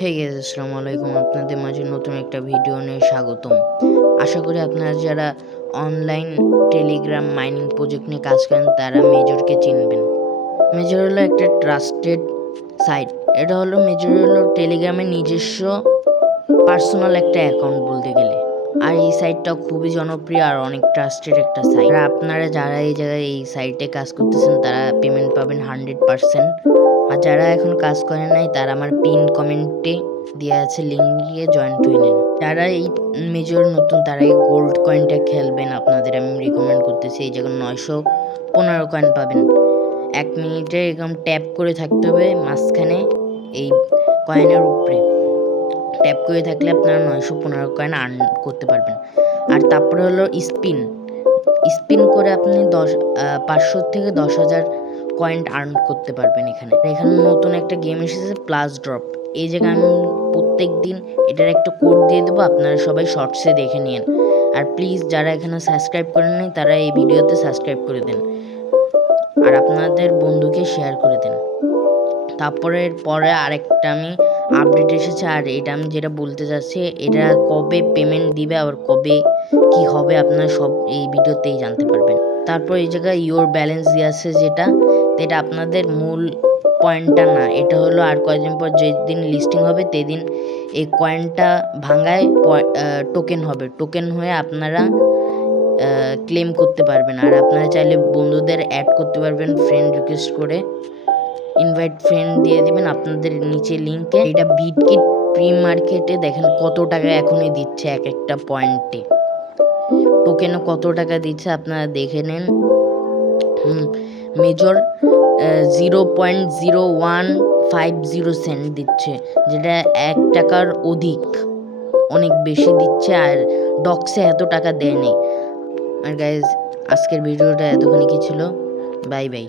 Hey guys, আসসালামু আলাইকুম। আপনাদের মাঝে নতুন একটা ভিডিও নিয়ে স্বাগতম। আশা করি আপনারা যারা অনলাইন টেলিগ্রাম মাইনিং প্রজেক্ট নিয়ে কাজ করেন তারা মেজরকে চিনবেন। মেজর হলো একটা ট্রাস্টেড সাইট। এটা হলো মেজর হলো টেলিগ্রামের নিজস্ব পার্সোনাল একটা অ্যাকাউন্ট বলতে গেলে। আর এই সাইটটা খুবই জনপ্রিয় আর অনেক ট্রাস্টেড একটা সাইট। আর আপনারা যারা এই জায়গায় এই সাইটে কাজ করতেছেন তারা পেমেন্ট পাবেন 100%। আর যারা এখন কাজ করেন নাই তারা আমার পিন কমেন্টে দেওয়া আছে, লিঙ্ক গিয়ে জয়েন করে নিন। যারা এই মেজর নতুন তারা এই গোল্ড কয়েনটা খেলবেন, আপনাদের আমি রিকমেন্ড করতেছি। এই জায়গায় 915 কয়েন পাবেন। 1 মিনিটে এরকম ট্যাপ করে থাকতে হবে মাঝখানে এই কয়েনের উপরে। ট্যাপ করে থাকলে আপনারা 915 কয়েন আর্ন করতে পারবেন। আর তারপরে হলো স্পিন। স্পিন করে আপনি 500 থেকে 10,000 কয়েন আর্ন করতে পারবেন। এখানে নতুন একটা গেম এসেছে, প্লাস ড্রপ। এই জায়গায় আমি প্রত্যেক দিন এটার একটা কোড দিয়ে দেবো, আপনারা সবাই শর্টসে দেখে নিন। আর প্লিজ যারা এখানে সাবস্ক্রাইব করেন নাই তারা এই ভিডিওতে সাবস্ক্রাইব করে দেন আর আপনাদের বন্ধুকে শেয়ার করে দেন। পরে আরেকটা আমি আপডেট এসেছে, আর এটা আমি যেটা বলতে চাচ্ছি এটা কবে পেমেন্ট দিবে আর কবে কি হবে আপনারা সব এই ভিডিওতেই জানতে পারবেন। তারপর এই জায়গায় ইওর ব্যালেন্স দিয়ে আছে, যেটা আপনাদের মূল পয়েন্টটা না। এটা হলো আর কয়েকদিন পর যেদিন লিস্টিং হবে সেদিন এই কয়েনটা ভাঙায় টোকেন হবে। টোকেন হয়ে আপনারা ক্লেম করতে পারবেন। আর আপনারা চাইলে বন্ধুদের অ্যাড করতে পারবেন ফ্রেন্ড রিকোয়েস্ট করে। ইনভাইট ফ্রেন্ড দিয়ে দিবেন আপনাদের নিচে লিঙ্কে। এটা বিটকিট প্রি মার্কেটে দেখেন কত টাকা এখনই দিচ্ছে এক একটা পয়েন্টে। টোকেনও কত টাকা দিচ্ছে আপনারা দেখে নেন। মেজর 0.0150 সেন্ট দিচ্ছে, যেটা 1 টাকার অনেক বেশি দিচ্ছে। আর ডক্সে এত টাকা দেয়নি। আর গাইজ, আজকের ভিডিওটা এতখানি কি ছিল। Bye bye.